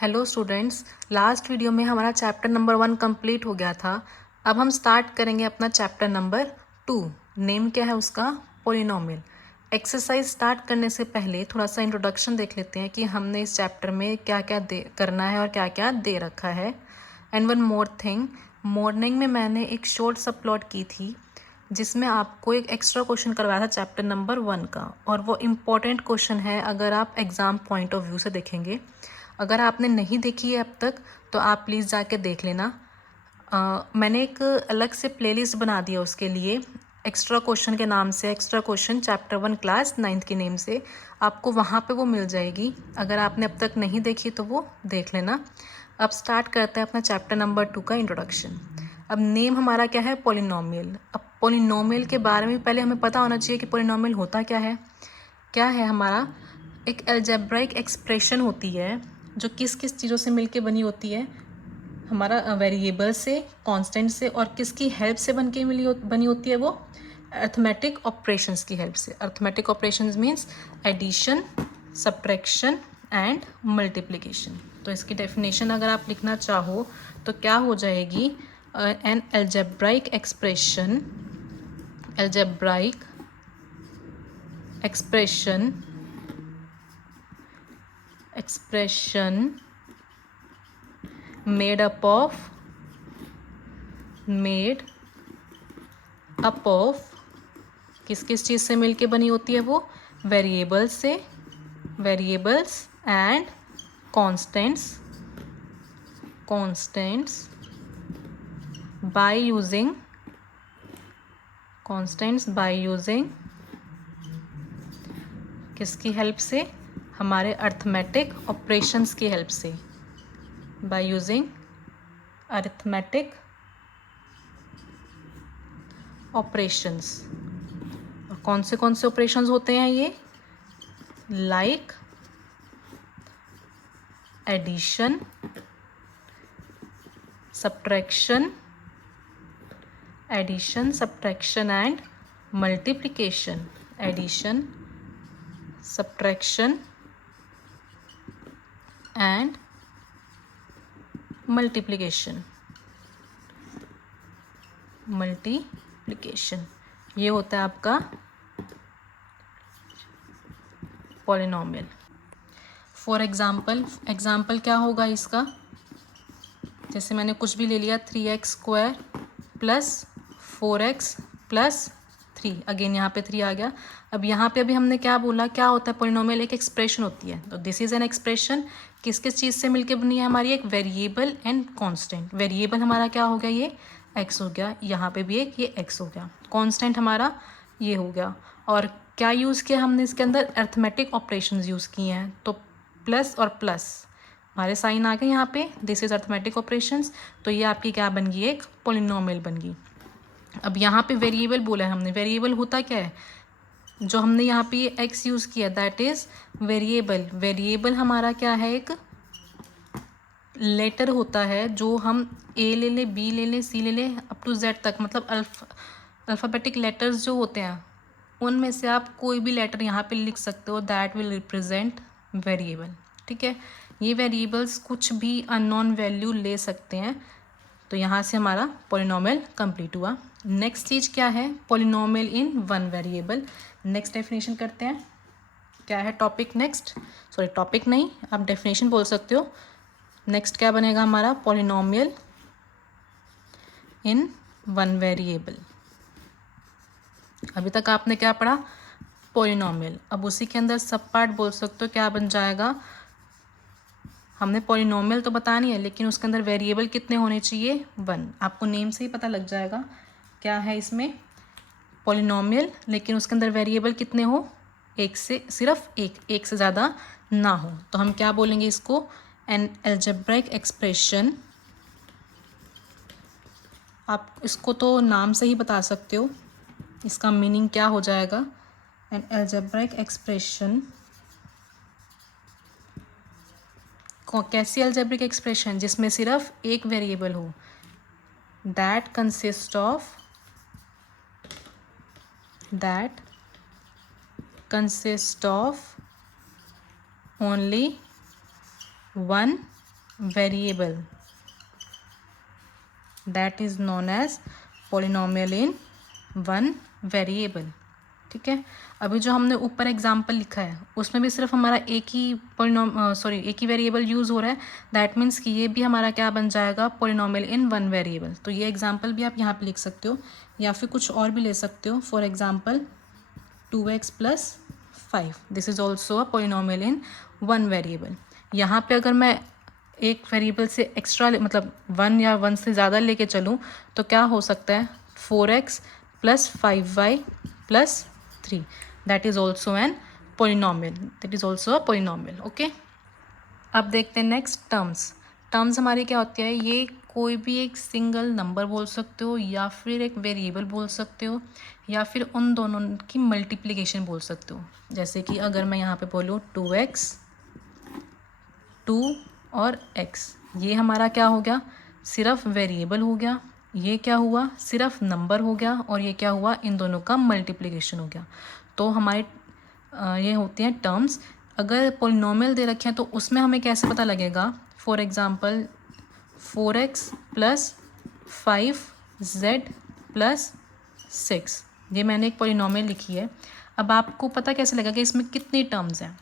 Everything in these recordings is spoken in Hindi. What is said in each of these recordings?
हेलो स्टूडेंट्स, लास्ट वीडियो में हमारा चैप्टर नंबर 1 कंप्लीट हो गया था। अब हम स्टार्ट करेंगे अपना चैप्टर नंबर 2। नेम क्या है उसका? पोलिनोमियल। एक्सरसाइज स्टार्ट करने से पहले थोड़ा सा इंट्रोडक्शन देख लेते हैं कि हमने इस चैप्टर में क्या क्या करना है और क्या क्या दे रखा है। And one more thing, morning में मैंने एक शॉर्ट सा प्लॉट की थी जिसमें आपको एक एक्स्ट्रा क्वेश्चन करवाया था चैप्टर नंबर 1 का, और वो इम्पॉर्टेंट क्वेश्चन है अगर आप एग्ज़ाम पॉइंट ऑफ व्यू से देखेंगे। अगर आपने नहीं देखी है अब तक तो आप प्लीज़ जाके देख लेना। मैंने एक अलग से प्लेलिस्ट बना दिया उसके लिए, एक्स्ट्रा क्वेश्चन के नाम से, extra question chapter 1 class 9th के नेम से। आपको वहाँ पे वो मिल जाएगी। अगर आपने अब तक नहीं देखी तो वो देख लेना। अब स्टार्ट करते हैं अपना चैप्टर नंबर 2 का इंट्रोडक्शन। अब नेम हमारा क्या है? पोलिनोमियल। अब पोलिनोमियल के बारे में पहले हमें पता होना चाहिए कि पोलिनोमियल होता क्या है हमारा। एक अलजेब्राइक एक्सप्रेशन होती है जो किस किस चीज़ों से मिलके बनी होती है? हमारा वेरिएबल से, कांस्टेंट से, और किसकी हेल्प से बनी होती है वो? अर्थमेटिक ऑपरेशंस की हेल्प से। Arithmetic operations means addition, subtraction and multiplication. तो इसकी डेफिनेशन अगर आप लिखना चाहो तो क्या हो जाएगी? An algebraic expression made up of किस किस चीज़ से मिलके बनी होती है वो? Variables and constants by using किसकी हेल्प से? हमारे अर्थमेटिक ऑपरेशंस की हेल्प से। By using arithmetic operations. और कौन से ऑपरेशंस होते हैं ये? Like addition, subtraction and multiplication. Addition, subtraction and multiplication. ये होता है आपका पॉलिनोमियल। फॉर एग्जाम्पल क्या होगा इसका? जैसे मैंने कुछ भी ले लिया, 3x² plus 4x plus 3। Again यहाँ पे 3 आ गया। अब यहाँ पे अभी हमने क्या बोला? क्या होता है पॉलिनोमियल? एक एक्सप्रेशन होती है। तो दिस इज एन एक्सप्रेशन। किस किस चीज़ से मिलके बनी है हमारी? एक वेरिएबल एंड कांस्टेंट। वेरिएबल हमारा क्या हो गया? ये x हो गया। यहाँ पे भी एक ये x हो गया। कांस्टेंट हमारा ये हो गया। और क्या यूज़ किया हमने इसके अंदर? अर्थमेटिक ऑपरेशंस यूज़ किए हैं। तो प्लस और प्लस हमारे साइन आ गए यहाँ पे। This is arithmetic operations. तो ये आपकी क्या बन गई? एक पॉलिनोमियल बन गई। अब यहाँ पे वेरिएबल बोला है हमने। वेरिएबल होता क्या है? जो हमने यहाँ पे x यूज़ किया दैट इज वेरिएबल। वेरिएबल हमारा क्या है? एक लेटर होता है जो हम a ले लें, b ले लें, c ले लें, अप टू z तक, मतलब अल्फ़ाबेटिक लेटर्स जो होते हैं उनमें से आप कोई भी लेटर यहाँ पे लिख सकते हो। That will represent variable. ठीक है, ये वेरिएबल्स कुछ भी अननोन वैल्यू ले सकते हैं। तो यहाँ से हमारा पॉलिनोमियल कंप्लीट हुआ। नेक्स्ट चीज़ क्या है? Polynomial in one variable. Next definition करते हैं। क्या है टॉपिक नेक्स्ट? सॉरी, टॉपिक नहीं, आप डेफिनेशन बोल सकते हो। नेक्स्ट क्या बनेगा हमारा? Polynomial in one variable. अभी तक आपने क्या पढ़ा? पॉलिनोमियल। अब उसी के अंदर सब पार्ट बोल सकते हो। क्या बन जाएगा? हमने पॉलिनोमियल तो बतानी है, लेकिन उसके अंदर वेरिएबल कितने होने चाहिए? 1। आपको नेम से ही पता लग जाएगा क्या है इसमें। पॉलिनोमियल, लेकिन उसके अंदर वेरिएबल कितने हो? एक से, सिर्फ एक से ज़्यादा ना हो। तो हम क्या बोलेंगे इसको? An algebraic expression. आप इसको तो नाम से ही बता सकते हो, इसका मीनिंग क्या हो जाएगा? An algebraic expression. कैसी अलजेब्रिक एक्सप्रेशन? जिसमें सिर्फ एक वेरिएबल हो। That consist of only one variable, that is known as polynomial in one variable. ठीक है, अभी जो हमने ऊपर एग्जाम्पल लिखा है उसमें भी सिर्फ हमारा एक ही वेरिएबल यूज़ हो रहा है। दैट मीन्स कि ये भी हमारा क्या बन जाएगा, पॉलिनोमियल इन वन वेरिएबल। तो ये एग्जाम्पल भी आप यहाँ पे लिख सकते हो या फिर कुछ और भी ले सकते हो। For example 2x + 5, this is also a polynomial in one variable. यहाँ पे अगर मैं एक वेरिएबल से एक्स्ट्रा मतलब 1 या 1 से ज़्यादा लेके चलूँ तो क्या हो सकता है, 4x + 5y + 3, that is also an polynomial, that is also a polynomial. Okay, अब देखते हैं नेक्स्ट टर्म्स। टर्म्स हमारी क्या होती है, ये कोई भी एक सिंगल नंबर बोल सकते हो या फिर एक वेरिएबल बोल सकते हो या फिर उन दोनों की मल्टीप्लिकेशन बोल सकते हो। जैसे कि अगर मैं यहाँ पे बोलूँ 2x, 2 और x, ये हमारा क्या हो गया, सिर्फ वेरिएबल हो गया। ये क्या हुआ, सिर्फ नंबर हो गया। और ये क्या हुआ, इन दोनों का मल्टीप्लिकेशन हो गया। तो हमारे ये होते हैं टर्म्स। अगर पोलिनोमियल दे रखे हैं तो उसमें हमें कैसे पता लगेगा, फॉर एग्ज़ाम्पल 4x + 5z + 6, ये मैंने एक पोलिनोमियल लिखी है। अब आपको पता कैसे लगेगा कि इसमें कितनी टर्म्स हैं।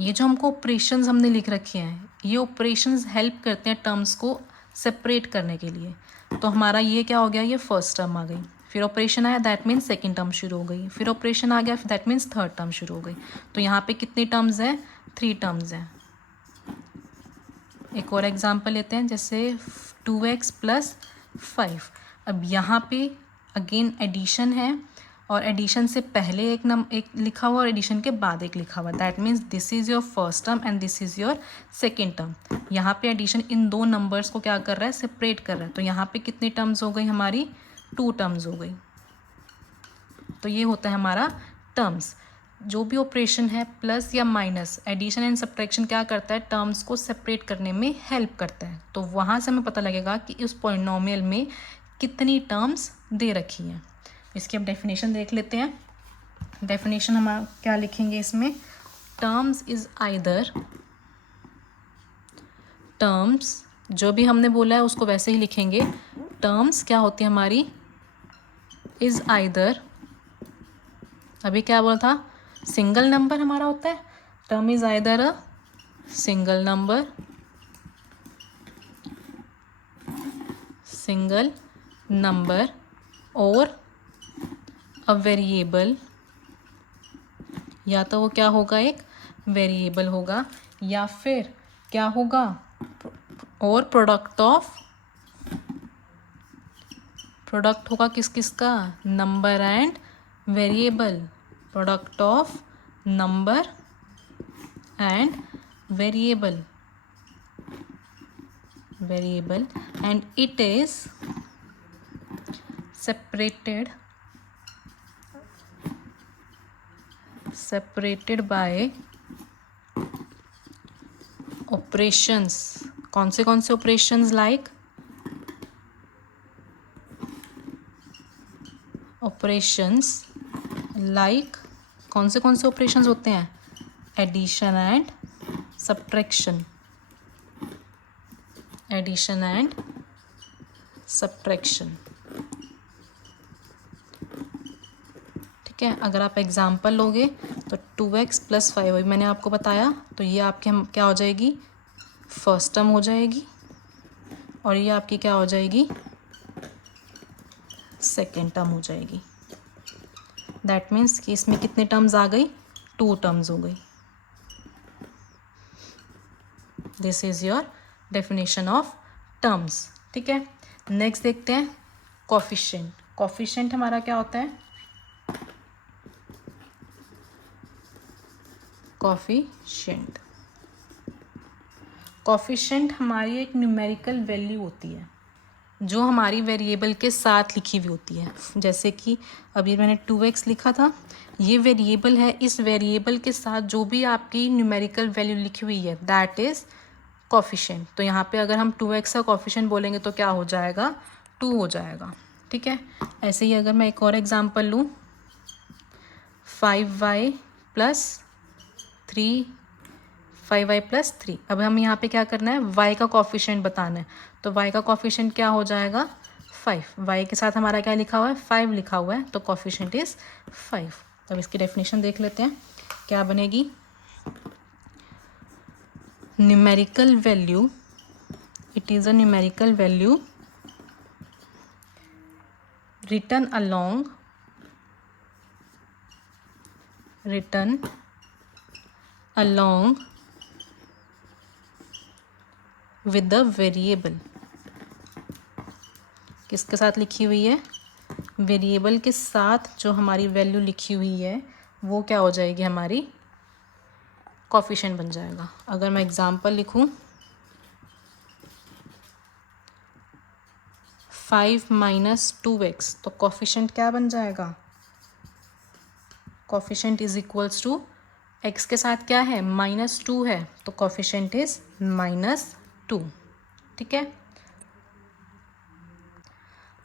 ये जो हमको ऑपरेशंस हमने लिख रखे हैं, ये ऑपरेशंस हेल्प करते हैं टर्म्स को सेपरेट करने के लिए। तो हमारा ये क्या हो गया, ये फर्स्ट टर्म आ गई, फिर ऑपरेशन आया दैट मीन्स सेकंड टर्म शुरू हो गई, फिर ऑपरेशन आ गया दैट मीन्स थर्ड टर्म शुरू हो गई। तो यहाँ पे कितनी टर्म्स हैं, 3 टर्म्स हैं। एक और एग्जांपल लेते हैं, जैसे 2x + 5। अब यहाँ पे अगेन एडिशन है और एडिशन से पहले एक लिखा हुआ और एडिशन के बाद एक लिखा हुआ, that means this is your first term and this is your second term. यहाँ पे एडिशन इन दो नंबर्स को क्या कर रहा है, सेपरेट कर रहा है। तो यहाँ पे कितनी टर्म्स हो गई हमारी, 2 टर्म्स हो गई। तो ये होता है हमारा टर्म्स। जो भी ऑपरेशन है प्लस या माइनस, एडिशन एंड सब्ट्रैक्शन क्या करता है, टर्म्स को सेपरेट करने में हेल्प करता है। तो वहाँ से हमें पता लगेगा कि इस पॉलिनोमियल में कितनी टर्म्स दे रखी हैं। इसकी अब डेफिनेशन देख लेते हैं। डेफिनेशन हम क्या लिखेंगे इसमें, टर्म्स इज आइदर, टर्म्स जो भी हमने बोला है उसको वैसे ही लिखेंगे। टर्म्स क्या होती है हमारी, इज आइदर, अभी क्या बोला था, सिंगल नंबर हमारा होता है। Term is either a single number, single number और अ वेरिएबल, या तो वो क्या होगा, एक वेरिएबल होगा या फिर क्या होगा, और प्रोडक्ट होगा किस किस का, number and variable, product of number and variable and it is separated by operations। कौन से ऑपरेशंस, लाइक ऑपरेशंस लाइक कौन से ऑपरेशंस होते हैं, addition and subtraction, addition and subtraction. ठीक है, अगर आप एग्जाम्पल लोगे तो 2x + 5 अभी मैंने आपको बताया, तो ये आपके हम क्या हो जाएगी, फर्स्ट टर्म हो जाएगी और ये आपकी क्या हो जाएगी, सेकेंड टर्म हो जाएगी। दैट मीन्स कि इसमें कितने टर्म्स आ गई, 2 टर्म्स हो गई। This is your definition of terms. ठीक है, नेक्स्ट देखते हैं कोफिशिएंट। कोफिशिएंट हमारा क्या होता है, कोफिशिएंट हमारी एक न्यूमेरिकल वैल्यू होती है जो हमारी वेरिएबल के साथ लिखी हुई होती है। जैसे कि अभी मैंने 2x लिखा था, ये वेरिएबल है, इस वेरिएबल के साथ जो भी आपकी न्यूमेरिकल वैल्यू लिखी हुई है दैट इज़ कोफिशिएंट। तो यहाँ पे अगर हम 2x का कोफिशिएंट बोलेंगे तो क्या हो जाएगा, 2 हो जाएगा। ठीक है, ऐसे ही अगर मैं एक और एग्जांपल लूँ, 5y + 3 5y + 3। अब हम यहाँ पे क्या करना है, y का कोफिशिएंट बताना है। तो y का कोफिशिएंट क्या हो जाएगा, 5। y के साथ हमारा क्या लिखा हुआ है, 5 लिखा हुआ है, तो कोफिशिएंट इज़ 5। अब इसकी डेफिनेशन देख लेते हैं क्या बनेगी। Numerical value, it is a numerical value written along with the variable। किसके साथ लिखी हुई है, वेरिएबल के साथ जो हमारी वैल्यू लिखी हुई है वो क्या हो जाएगी, हमारी कोफिशिएंट बन जाएगा। अगर मैं एग्जांपल लिखूं 5 - 2x, तो कोफिशिएंट क्या बन जाएगा, coefficient is equals to x के साथ क्या है, -2 है, तो कोफिशिएंट इज -2। ठीक है,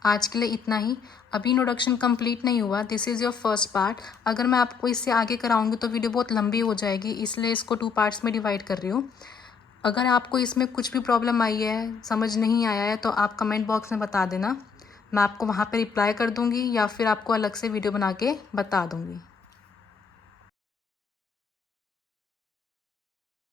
आज के लिए इतना ही। अभी इंट्रोडक्शन कंप्लीट नहीं हुआ, this is your first part. अगर मैं आपको इससे आगे कराऊंगी तो वीडियो बहुत लंबी हो जाएगी, इसलिए इसको 2 पार्ट्स में डिवाइड कर रही हूँ। अगर आपको इसमें कुछ भी प्रॉब्लम आई है, समझ नहीं आया है, तो आप कमेंट बॉक्स में बता देना, मैं आपको वहाँ पे रिप्लाई कर दूँगी या फिर आपको अलग से वीडियो बना के बता दूँगी।